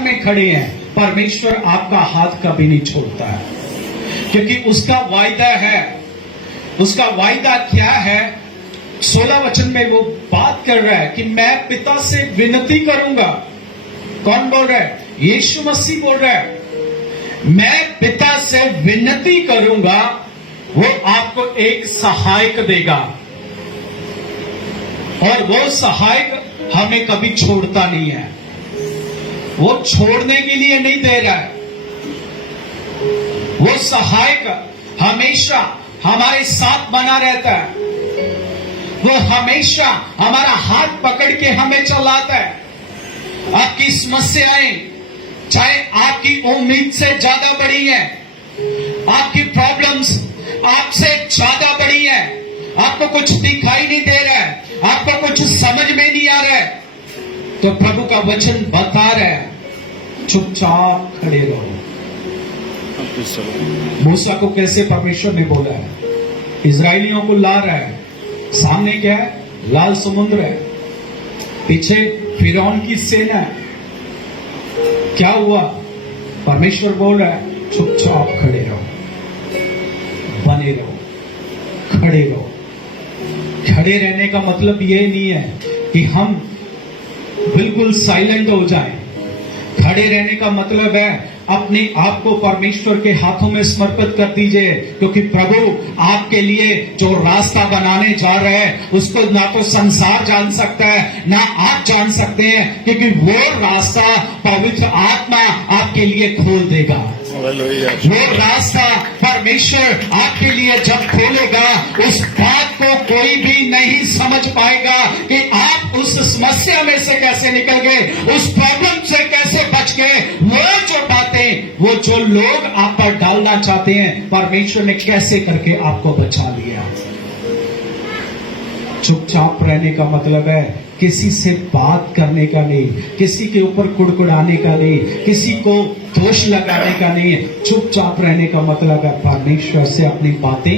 हाथ में खड़े हैं, परमेश्वर आपका हाथ कभी नहीं छोड़ता है, क्योंकि उसका वायदा है। उसका वायदा क्या है? 16 वचन में वो बात कर रहा है कि मैं पिता से विनती करूंगा। कौन बोल रहा है? यीशु मसीह बोल रहा है, मैं पिता से विनती करूंगा, वो आपको एक सहायक देगा, और वो सहायक हमें कभी छोड़ता नहीं है। वो छोड़ने के लिए नहीं दे रहा है। वो सहायक हमेशा हमारे साथ बना रहता है। वो हमेशा हमारा हाथ पकड़ के हमें चलाता है। आपकी समस्याएं चाहे आपकी उम्मीद से ज्यादा बड़ी है, आपकी प्रॉब्लम्स आपसे ज्यादा बड़ी है, आपको कुछ दिखाई नहीं दे रहा है, आपको कुछ समझ में नहीं आ रहा है, तो प्रभु का वचन बता रहा है, चुपचाप खड़े रहो। मूसा को कैसे परमेश्वर ने बोला है? इजरायलियों को ला रहा है, सामने क्या है? लाल समुद्र है, पीछे फिरौन की सेना है। क्या हुआ? परमेश्वर बोल रहा है, चुपचाप खड़े रहो, बने रहो, खड़े रहो। खड़े रहने का मतलब ये नहीं है कि हम बिल्कुल साइलेंट हो जाएं। खड़े रहने का मतलब है अपने आप को परमेश्वर के हाथों में समर्पित कर दीजिए, क्योंकि प्रभु आपके लिए जो रास्ता बनाने जा रहे हैं उसको ना तो संसार जान सकता है, ना आप जान सकते हैं, क्योंकि वो रास्ता पवित्र आत्मा आपके लिए खोल देगा। वो रास्ता परमेश्वर आपके लिए जब खोलेगा, उस बात को कोई भी नहीं समझ पाएगा कि आप उस समस्या में से कैसे निकल गए, उस प्रॉब्लम से कैसे बच गए। वो जो बातें, वो जो लोग आप पर डालना चाहते हैं, परमेश्वर ने कैसे करके आपको बचा लिया। चुपचाप रहने का मतलब है किसी से बात करने का नहीं, किसी के ऊपर कुड़कुड़ाने का नहीं, किसी को दोष लगाने का नहीं। चुपचाप रहने का मतलब है परमेश्वर से अपनी बातें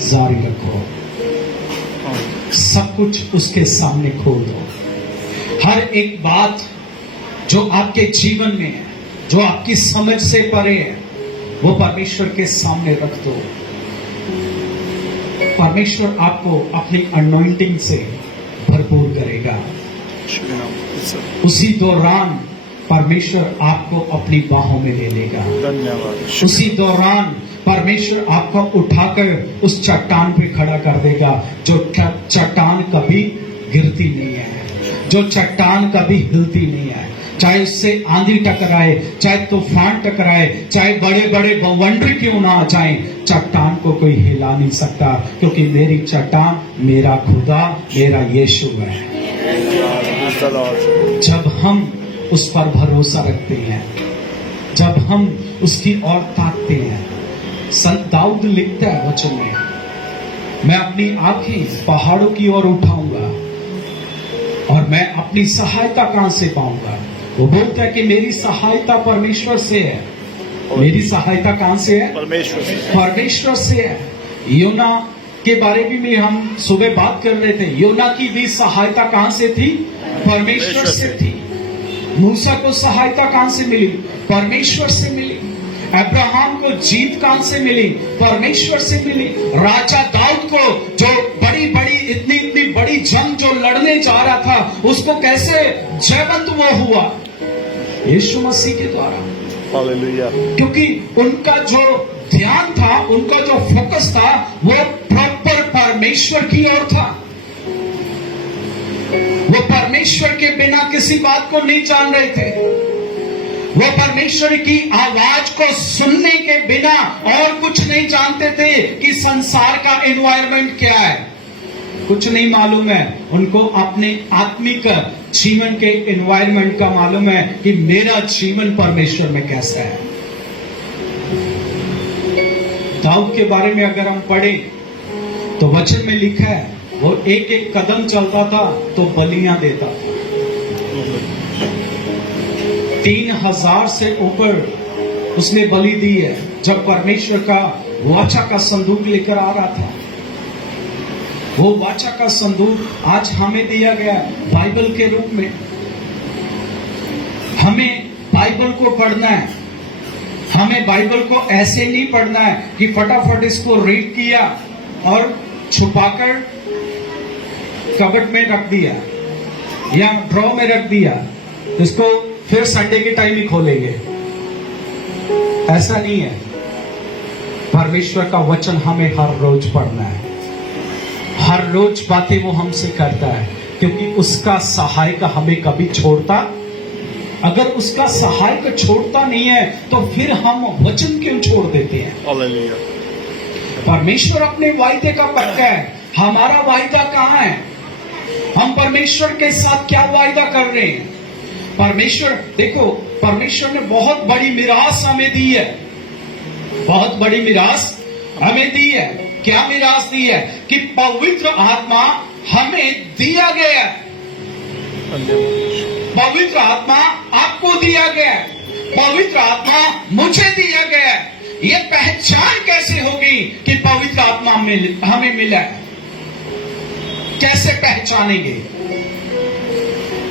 जारी रखो, सब कुछ उसके सामने खोल दो। हर एक बात जो आपके जीवन में है, जो आपकी समझ से परे है, वो परमेश्वर के सामने रख दो। परमेश्वर आपको अपनी अनॉइंटिंग से भरपूर करेगा। उसी दौरान परमेश्वर आपको अपनी बाहों में ले लेगा। धन्यवाद। उसी दौरान परमेश्वर आपको उठाकर उस चट्टान पे खड़ा कर देगा, जो चट्टान कभी गिरती नहीं है, जो चट्टान कभी हिलती नहीं है। चाहे उससे आंधी टकराए, चाहे तूफान टकराए, चाहे बड़े बड़े बवंडर क्यों ना आ जाए, चट्टान को कोई हिला नहीं सकता, क्योंकि मेरी चट्टान मेरा खुदा, मेरा यीशु है। जब हम उस पर भरोसा रखते हैं, जब हम उसकी ओर ताकते हैं, संत दाऊद लिखता है वचन में, मैं अपनी आंखें पहाड़ों की ओर उठाऊंगा और मैं अपनी सहायता कहां से पाऊंगा। वो बोलता है कि मेरी सहायता परमेश्वर से है। मेरी सहायता कहां से है? परमेश्वर से। परमेश्वर से है। योना के बारे में हम सुबह बात कर रहे थे। योना की भी सहायता कहां से थी? परमेश्वर से थी। मूसा को सहायता कहां से मिली? परमेश्वर से मिली। अब्राहम को जीत कहां से मिली? परमेश्वर से मिली। राजा दाऊद को जो बड़ी बड़ी इतनी बड़ी जंग जो लड़ने जा रहा था, उसको कैसे जयवंत वो हुआ? यीशु मसीह के द्वारा। हालेलुया। क्योंकि उनका जो ध्यान था, उनका जो फोकस था, वो प्रॉपर परमेश्वर की ओर था। वो परमेश्वर के बिना किसी बात को नहीं जान रहे थे। वो परमेश्वर की आवाज को सुनने के बिना और कुछ नहीं जानते थे कि संसार का एनवायरनमेंट क्या है। कुछ नहीं मालूम है उनको अपने आत्मिक जीवन के एनवायरनमेंट का मालूम है कि मेरा जीवन परमेश्वर में कैसा है। दाऊद के बारे में अगर हम पढ़ें तो वचन में लिखा है, वो एक एक कदम चलता था तो बलियां देता था। 3000 से ऊपर उसने बलि दी है। जब परमेश्वर का वाचा का संदूक लेकर आ रहा था, वो वाचा का संदूक आज हमें दिया गया बाइबल के रूप में। हमें बाइबल को पढ़ना है। हमें बाइबल को ऐसे नहीं पढ़ना है कि फटाफट इसको रीड किया और छुपाकर कबर्ड में रख दिया या ड्रॉ में रख दिया, इसको फिर संडे के टाइम ही खोलेंगे। ऐसा नहीं है। परमेश्वर का वचन हमें हर रोज पढ़ना है। हर रोज बातें वो हमसे करता है, क्योंकि उसका सहायक हमें कभी छोड़ता। अगर उसका सहायक छोड़ता नहीं है तो फिर हम वचन क्यों छोड़ देते हैं? परमेश्वर अपने वायदे का पक्का है। हमारा वायदा कहाँ है? हम परमेश्वर के साथ क्या वायदा कर रहे हैं? परमेश्वर, देखो, परमेश्वर ने बहुत बड़ी मिरास हमें दी है। बहुत बड़ी मिरास हमें दी है। क्या मिरास दी है? कि पवित्र आत्मा हमें दिया गया है। पवित्र आत्मा आपको दिया गया है। पवित्र आत्मा मुझे दिया गया है। यह पहचान कैसे होगी कि पवित्र आत्मा हमें मिला है? कैसे पहचानेंगे?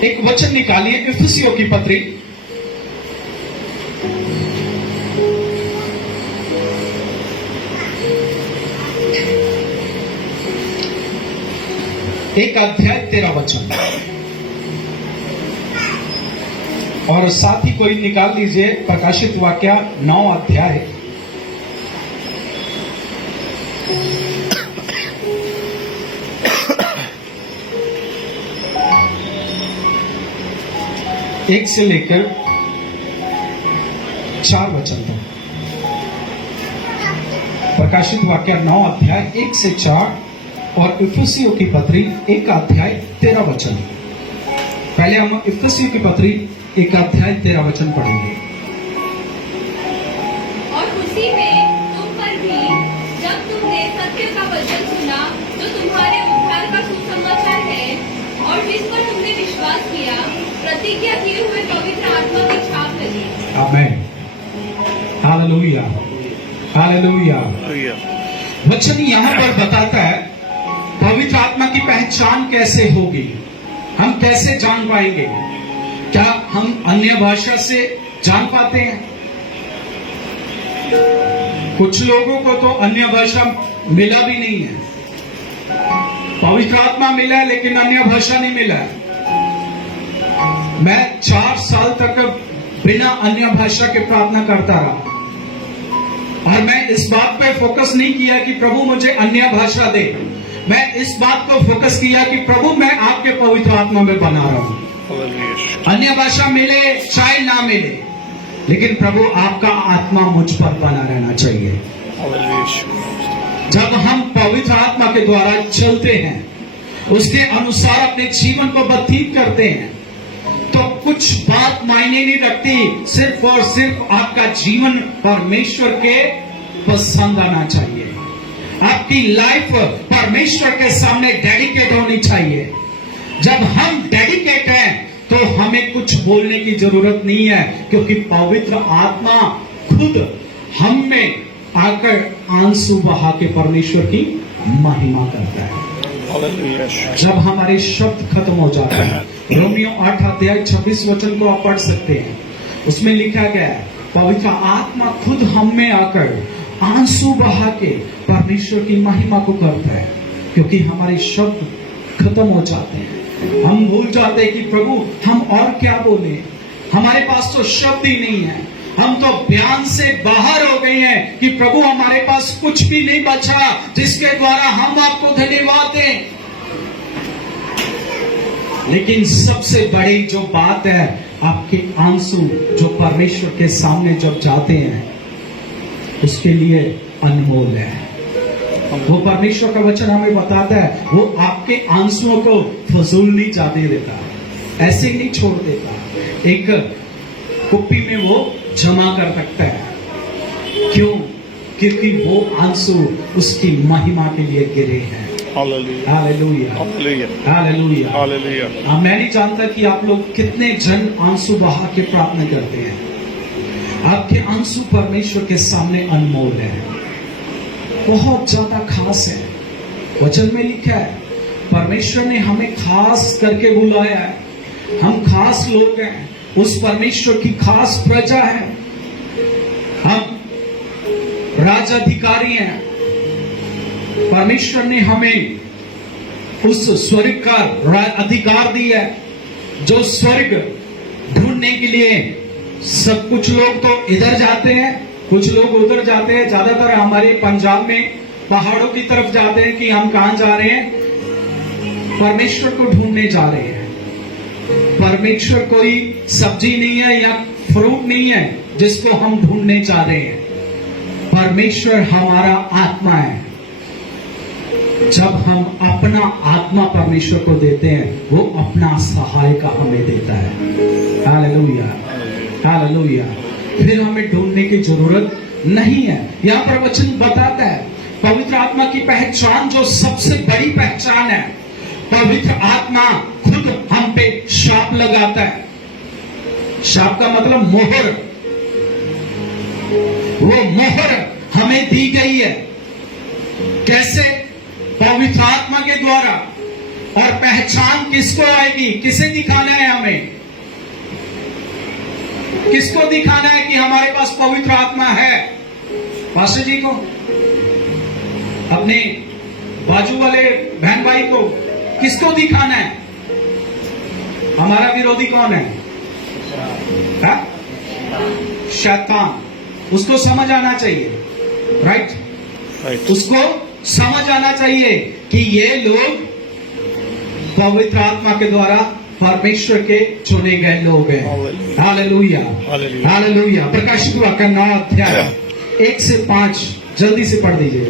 एक वचन निकालिए, इफिसियों की पत्री, एक अध्याय 13 वचन, और साथ ही कोई निकाल लीजिए प्रकाशित वाक्य 9 अध्याय 1 से लेकर 4 वचन तक। प्रकाशित वाक्य 9 अध्याय 1 से 4 और इफिसियों की पत्री 1 अध्याय 13 वचन। पहले हम इफिसियों की पत्री 1 अध्याय 13 वचन पढ़ेंगे। और उसी में तुम पर भी, जब तुमने सत्य का वचन सुना जो तुम्हारे उद्धार का सुसमाचार है, और जिस पर तुमने विश्वास किया, प्रतिज्ञा किए हुए पवित्र आत्मा की छाप लगी। आमीन, हालेलुया, हालेलुया। वचन यहां पर बताता है पवित्र आत्मा की पहचान कैसे होगी, हम कैसे जान पाएंगे? क्या हम अन्य भाषा से जान पाते हैं? कुछ लोगों को तो अन्य भाषा मिला भी नहीं है। पवित्र आत्मा मिला है लेकिन अन्य भाषा नहीं मिला है। मैं 4 साल तक बिना अन्य भाषा के प्रार्थना करता रहा, और मैं इस बात पे फोकस नहीं किया कि प्रभु मुझे अन्य भाषा दे। मैं इस बात को फोकस किया कि प्रभु मैं आपके पवित्र आत्मा में बना रहा हूं। अन्य भाषा मिले चाहे ना मिले, लेकिन प्रभु आपका आत्मा मुझ पर बना रहना चाहिए। जब हम पवित्र आत्मा के द्वारा चलते हैं, उसके अनुसार अपने जीवन को व्यतीत करते हैं, तो कुछ बात मायने नहीं रखती। सिर्फ और सिर्फ आपका जीवन परमेश्वर के पसंद आना चाहिए। आपकी लाइफ परमेश्वर के सामने डेडिकेट होनी चाहिए। जब हम डेडिकेट हैं तो हमें कुछ बोलने की जरूरत नहीं है, क्योंकि पवित्र आत्मा खुद हम में आकर आंसू बहा के परमेश्वर की महिमा करता है। जब हमारे शब्द खत्म हो जाते हैं, रोमियो 8 अध्याय 26 वचन को आप पढ़ सकते हैं। उसमें लिखा गया है पवित्र आत्मा खुद हम में आकर आंसू बहा के परमेश्वर की महिमा को करता है, क्योंकि हमारे शब्द खत्म हो जाते हैं। हम भूल जाते हैं कि प्रभु हम और क्या बोले, हमारे पास तो शब्द ही नहीं है। हम तो बयान से बाहर हो गए हैं कि प्रभु हमारे पास कुछ भी नहीं बचा जिसके द्वारा हम आपको धन्यवाद दें। लेकिन सबसे बड़ी जो बात है, आपके आंसू जो परमेश्वर के सामने जब जाते हैं, उसके लिए अनमोल है। वो परमेश्वर का वचन हमें बताता है, वो आपके आंसुओं को फजूल नहीं जाने देता, ऐसे नहीं छोड़ देता। एक कुप्पी में वो जमा कर सकता है। क्यों? क्योंकि वो आंसू उसकी महिमा के लिए गिरे हैं। Hallelujah, hallelujah, hallelujah. मैं नहीं जानता कि आप लोग कितने जन आंसू बहा के प्रार्थना करते हैं। आपके आंसू परमेश्वर के सामने अनमोल है, बहुत ज्यादा खास है। वचन में लिखा है परमेश्वर ने हमें खास करके बुलाया है। हम खास लोग हैं। उस परमेश्वर की खास प्रजा है, हम राजाधिकारी हैं। परमेश्वर ने हमें उस स्वर्ग का अधिकार दिया है, जो स्वर्ग ढूंढने के लिए सब कुछ लोग तो इधर जाते हैं, कुछ लोग उधर जाते हैं। ज्यादातर हमारे पंजाब में पहाड़ों की तरफ जाते हैं कि हम कहां जा रहे हैं, परमेश्वर को ढूंढने जा रहे हैं। परमेश्वर कोई सब्जी नहीं है या फ्रूट नहीं है जिसको हम ढूंढने जा रहे हैं। परमेश्वर हमारा आत्मा है। जब हम अपना आत्मा परमेश्वर को देते हैं, वो अपना सहायक हमें देता है। Hallelujah, hallelujah. फिर हमें ढूंढने की जरूरत नहीं है। यहां पर वचन बताता है पवित्र आत्मा की पहचान, जो सबसे बड़ी पहचान है, पवित्र आत्मा खुद हम पे शाप लगाता है। शाप का मतलब मोहर। वो मोहर हमें दी गई है। कैसे? पवित्र आत्मा के द्वारा। और पहचान किसको आएगी? किसे दिखाना है हमें? किसको दिखाना है कि हमारे पास पवित्र आत्मा है? पास्टर जी को, अपने बाजू वाले बहन भाई को, किसको दिखाना है? हमारा विरोधी कौन है? शैतान। उसको समझ आना चाहिए, राइट? उसको समझ आना चाहिए कि ये लोग पवित्र आत्मा के द्वारा परमेश्वर के चुने गए लोग हैं। Hallelujah, hallelujah. प्रकाशित वाक्य 9 अध्याय 1 से 5 जल्दी से पढ़ दीजिए।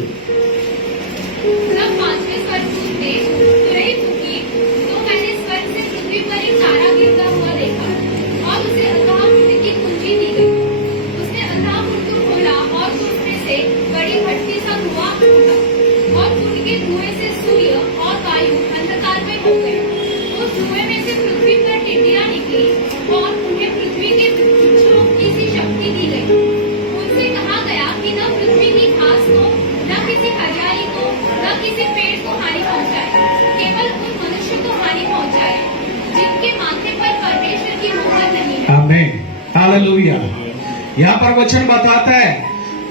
जब पांचवें स्वर्गदूत ने तुरही फूंकी, तो मैंने स्वर्ग से पृथ्वी पर एक तारा गिरता हुआ देखा और उसे अथाह कुंड की कुंजी दी गई। उसने अथाह कुंड को खोला और उसमें से बड़ी भट्टी सा धुआं उठा और कुंड के धुएं से सूर्य और वायु अंधकार में हो गए। उस धुएं में से पृथ्वी पर टिड्डियां निकली और उन्हें पृथ्वी के बिच्छुओं की सी शक्ति दी गई। उनसे कहा गया कि न पृथ्वी की घास को, न किसी हरियाली को, न किसी पेड़ को हानि पहुंचाए, केवल उन मनुष्य को हानि पहुंचाए जिनके माथे पर परमेश्वर की मोहर नहीं है। आमीन, हालेलुया। यहाँ पर वचन बताता है,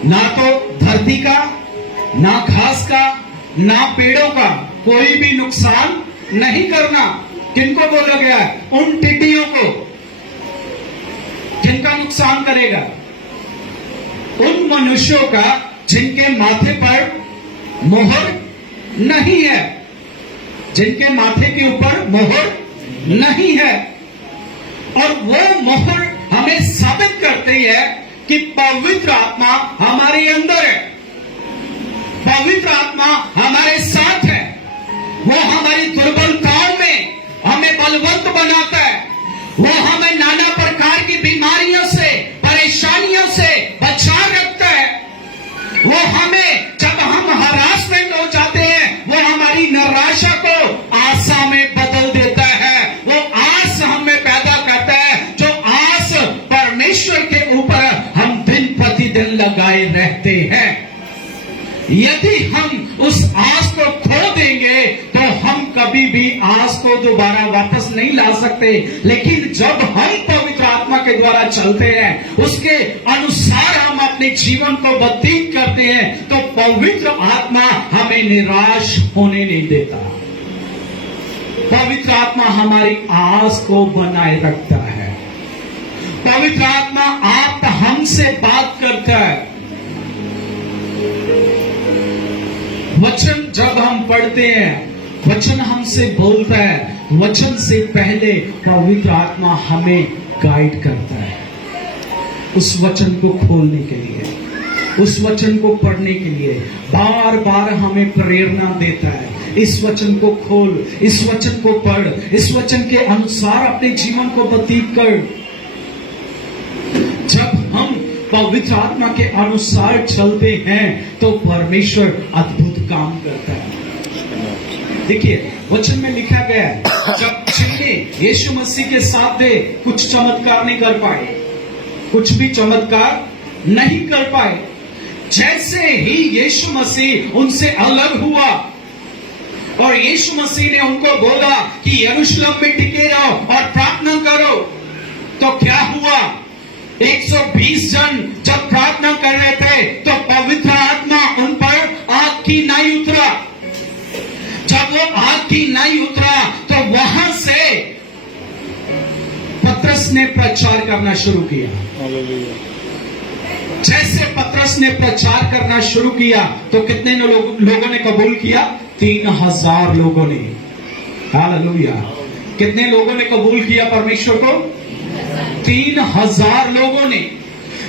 ना तो धरती का, ना घास का, ना पेड़ों का कोई भी नुकसान नहीं करना। किनको बोला गया है? उन टिड्डियों को। जिनका नुकसान करेगा? उन मनुष्यों का जिनके माथे पर मोहर नहीं है, जिनके माथे के ऊपर मोहर नहीं है। और वो मोहर हमें साबित करती है कि पवित्र आत्मा हमारे अंदर है, पवित्र आत्मा हमारे साथ है। वो हमारी दुर्बलताओं में हमें बलवंत बनाता है। वो हमें नाना प्रकार की बीमारियों से, परेशानियों से बचा रखता है। वो हमें, जब हम हरासमेंट हो जाते हैं, वो हमारी निराशा को आशा में बदल देता है। वो आस हमें पैदा करता है, जो आस परमेश्वर के ऊपर हम दिन प्रतिदिन लगाए रहते हैं। यदि हम उस आस को खो देंगे तो हम कभी भी आस को दोबारा वापस नहीं ला सकते। लेकिन जब हम पवित्र आत्मा के द्वारा चलते हैं, उसके अनुसार हम अपने जीवन को व्यतीत करते हैं, तो पवित्र आत्मा हमें निराश होने नहीं देता। पवित्र आत्मा हमारी आस को बनाए रखता है। पवित्र आत्मा आप हमसे बात करता है। वचन जब हम पढ़ते हैं, वचन हमसे बोलता है। वचन से पहले पवित्र आत्मा हमें गाइड करता है, उस वचन को खोलने के लिए, उस वचन को पढ़ने के लिए बार बार हमें प्रेरणा देता है। इस वचन को खोल, इस वचन को पढ़, इस वचन के अनुसार अपने जीवन को व्यतीत कर। जब हम पवित्र आत्मा के अनुसार चलते हैं तो परमेश्वर अद्भुत काम करता है। देखिए वचन में लिखा गया है, जब चेले यीशु मसीह के साथ थे, कुछ चमत्कार नहीं कर पाए, कुछ भी चमत्कार नहीं कर पाए। जैसे ही यीशु मसीह उनसे अलग हुआ और यीशु मसीह ने उनको बोला कि यरूशलेम में टिके रहो और प्रार्थना करो, तो क्या हुआ? 120 जन जब प्रार्थना कर रहे थे तो पवित्र आत्मा उन पर आग की नाई उतरा। जब वो आग की नाई उतरा तो वहां से पतरस ने प्रचार करना शुरू किया। जैसे पतरस ने प्रचार करना शुरू किया तो कितने लोगों ने कबूल किया? 3000 लोगों ने। हालेलुया। कितने लोगों ने कबूल किया परमेश्वर को? 3000 लोगों ने।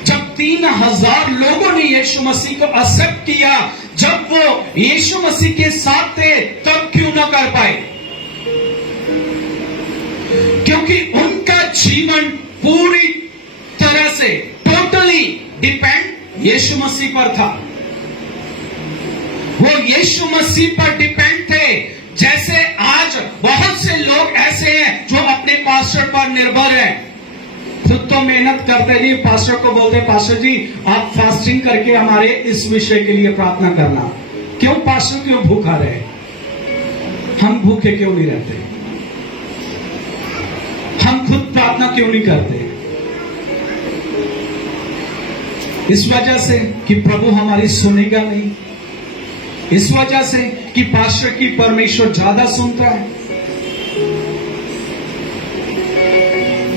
जब 3000 लोगों ने यीशु मसीह को एक्सेप्ट किया, जब वो यीशु मसीह के साथ थे, तब क्यों ना कर पाए? क्योंकि उनका जीवन पूरी तरह से टोटली डिपेंड यीशु मसीह पर था। वो यीशु मसीह पर डिपेंड थे। जैसे आज बहुत से लोग ऐसे हैं जो अपने पास्टर पर निर्भर हैं। खुद तो मेहनत करते नहीं, पास्टर को बोलते पास्टर जी आप फास्टिंग करके हमारे इस विषय के लिए प्रार्थना करना। क्यों पास्टर, क्यों भूखा रहे? हम भूखे क्यों नहीं रहते? हम खुद प्रार्थना क्यों नहीं करते? इस वजह से कि प्रभु हमारी सुनेगा नहीं, इस वजह से कि पास्टर की परमेश्वर ज्यादा सुनता है।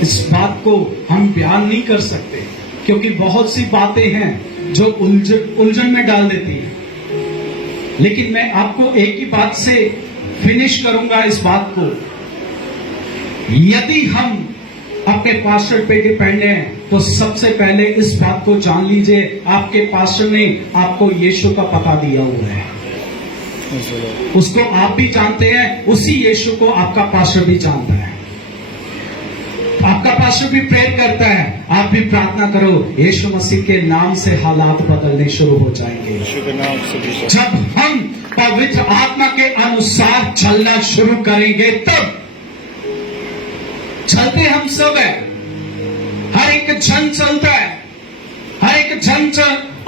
इस बात को हम बयान नहीं कर सकते क्योंकि बहुत सी बातें हैं जो उलझन में डाल देती हैं। लेकिन मैं आपको एक ही बात से फिनिश करूंगा इस बात को। यदि हम अपने पास्टर पे डिपेंड हैं तो सबसे पहले इस बात को जान लीजिए, आपके पास्टर ने आपको यीशु का पता दिया हुआ है। उसको आप भी जानते हैं, उसी यीशु को आपका पास्टर भी जानता है। आपका पास्टर भी प्रेयर करता है, आप भी प्रार्थना करो, यीशु मसीह के नाम से हालात बदलने शुरू हो जाएंगे। जब हम पवित्र आत्मा के अनुसार चलना शुरू करेंगे तब चलते हम सब है। हर एक जन चलता है, हर एक जन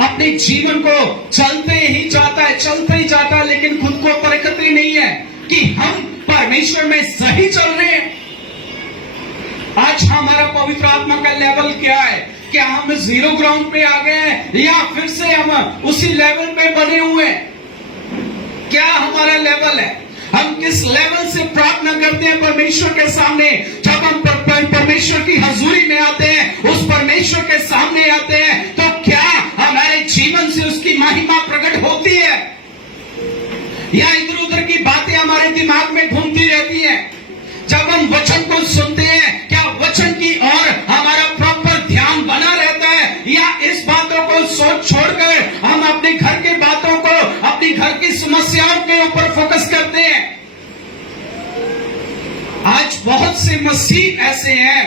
अपने जीवन को चलते ही जाता है, लेकिन खुद को परखते नहीं है कि हम परमेश्वर में सही चल रहे हैं। आज हमारा पवित्र आत्मा का लेवल क्या है? क्या हम जीरो ग्राउंड पे आ गए हैं या फिर से हम उसी लेवल पे बने हुए हैं? क्या हमारा लेवल है? हम किस लेवल से प्रार्थना करते हैं परमेश्वर के सामने? जब हम परमेश्वर की हजूरी में आते हैं, उस परमेश्वर के सामने आते हैं, तो क्या हमारे जीवन से उसकी महिमा प्रकट होती है या इधर उधर की बातें हमारे दिमाग में घूमती रहती हैं? जब हम वचन को सुनते हैं, क्या वचन की ओर हमारा प्रॉपर ध्यान बना रहता है या इस बातों को सोच छोड़कर हम अपने घर के बातों को, अपनी घर की समस्याओं के ऊपर फोकस करते हैं? आज बहुत से मसीह ऐसे हैं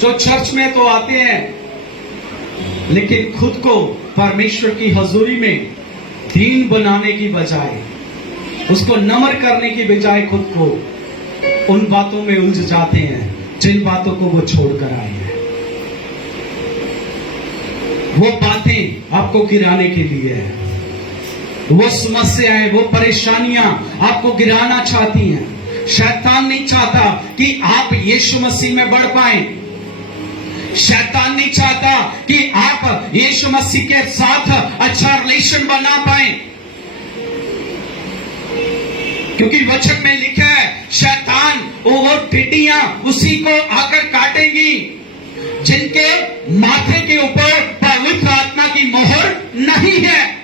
जो चर्च में तो आते हैं लेकिन खुद को परमेश्वर की हजूरी में दीन बनाने की बजाय, उसको नम्र करने की बजाय खुद को उन बातों में उलझ जाते हैं जिन बातों को वो छोड़कर आए हैं। वो बातें आपको गिराने के लिए है, वो समस्याएं, वो परेशानियां आपको गिराना चाहती हैं। शैतान नहीं चाहता कि आप यीशु मसीह में बढ़ पाएं। शैतान नहीं चाहता कि आप यीशु मसीह के साथ अच्छा रिलेशन बना पाएं, क्योंकि वचन में लिखा है शैतान और टिड्डियां उसी को आकर काटेंगी जिनके माथे के ऊपर पवित्र आत्मा की मोहर नहीं है।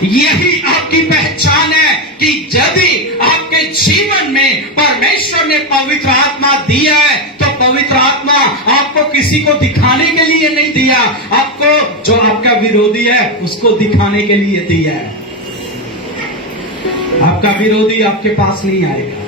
यही आपकी पहचान है कि यदि आपके जीवन में परमेश्वर ने पवित्र आत्मा दिया है तो पवित्र आत्मा आपको किसी को दिखाने के लिए नहीं दिया, आपको जो आपका विरोधी है उसको दिखाने के लिए दिया है। आपका विरोधी आपके पास नहीं आएगा।